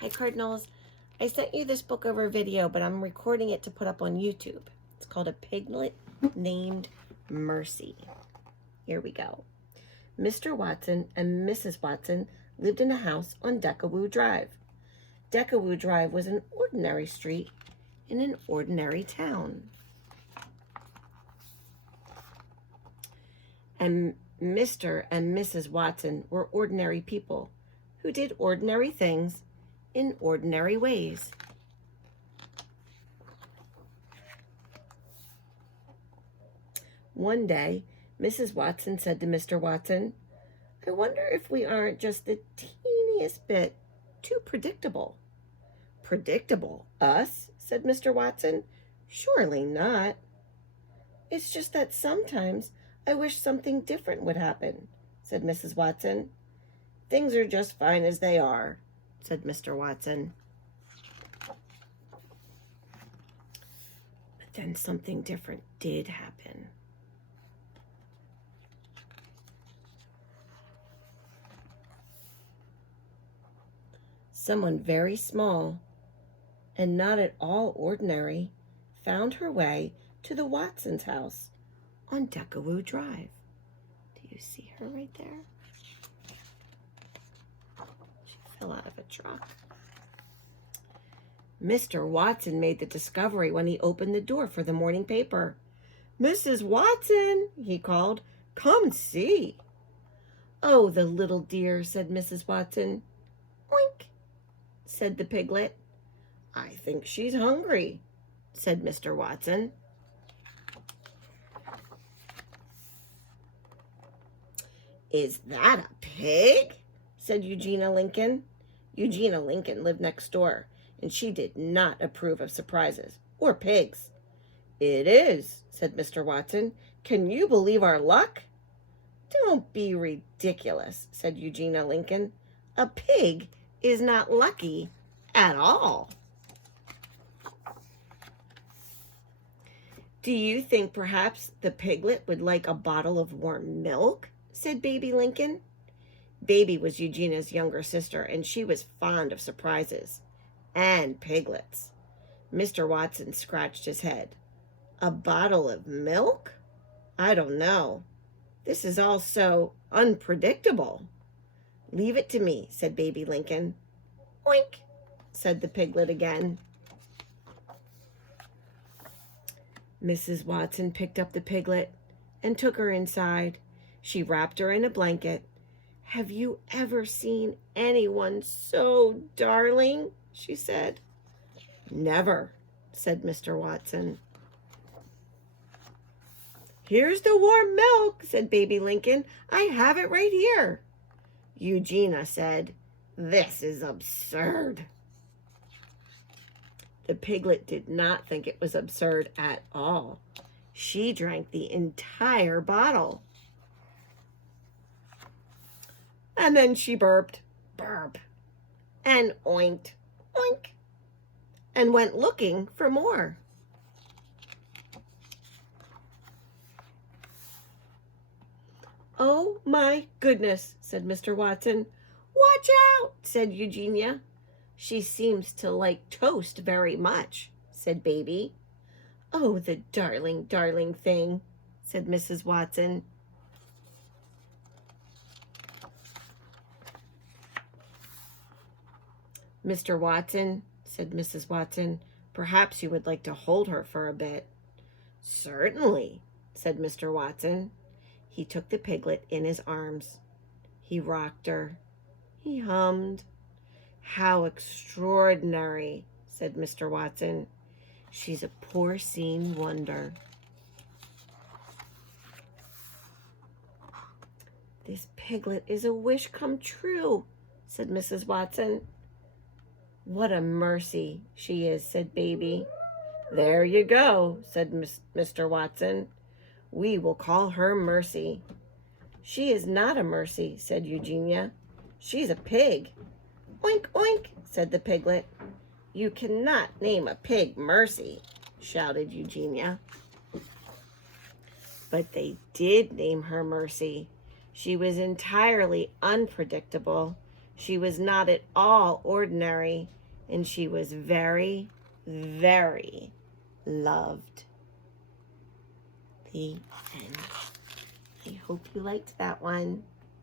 Hi, Cardinals. I sent you this book over video, but I'm recording it to put up on YouTube. It's called A Piglet Named Mercy. Here we go. Mr. Watson and Mrs. Watson lived in a house on Deckawoo Drive. Deckawoo Drive was an ordinary street in an ordinary town. And Mr. and Mrs. Watson were ordinary people who did ordinary things in ordinary ways. One day, Mrs. Watson said to Mr. Watson, "I wonder if we aren't just the teeniest bit too predictable." "Predictable? Us?" said Mr. Watson. "Surely not." "It's just that sometimes I wish something different would happen," said Mrs. Watson. "Things are just fine as they are," said Mr. Watson. But then something different did happen. Someone very small and not at all ordinary found her way to the Watsons' house on Deckawoo Drive. Do you see her right there? She fell out of a truck. Mr. Watson made the discovery when he opened the door for the morning paper. "Mrs. Watson," he called, "come see." "Oh, the little dear," said Mrs. Watson. "Oink," said the piglet. "I think she's hungry," said Mr. Watson. "Is that a pig?" said Eugenia Lincoln. Eugenia Lincoln lived next door, and she did not approve of surprises or pigs. "It is," said Mr. Watson. "Can you believe our luck?" "Don't be ridiculous," said Eugenia Lincoln. "A pig is not lucky at all." "Do you think perhaps the piglet would like a bottle of warm milk?" said Baby Lincoln. Baby was Eugenia's younger sister, and she was fond of surprises and piglets. Mr. Watson scratched his head. "A bottle of milk? I don't know. This is all so unpredictable." "Leave it to me," said Baby Lincoln. "Oink," said the piglet again. Mrs. Watson picked up the piglet and took her inside. She wrapped her in a blanket. "Have you ever seen anyone so darling?" she said. "Never," said Mr. Watson. "Here's the warm milk," said Baby Lincoln. "I have it right here." Eugenia said, "This is absurd." The piglet did not think it was absurd at all. She drank the entire bottle. And then she burped, burp, and oinked, oink, and went looking for more. "Oh, my goodness," said Mr. Watson. "Watch out," said Eugenia. "She seems to like toast very much," said Baby. "Oh, the darling, darling thing," said Mrs. Watson. "Mr. Watson," said Mrs. Watson, "perhaps you would like to hold her for a bit." "Certainly," said Mr. Watson. He took the piglet in his arms. He rocked her. He hummed. "How extraordinary," said Mr. Watson. "She's a porcine wonder." "This piglet is a wish come true," said Mrs. Watson. "What a mercy she is," said Baby. "There you go," said Mr. Watson. "We will call her Mercy." "She is not a mercy," said Eugenia. "She's a pig." "Oink, oink," said the piglet. "You cannot name a pig Mercy," shouted Eugenia. But they did name her Mercy. She was entirely unpredictable. She was not at all ordinary, and she was very, very loved. The end. I hope you liked that one.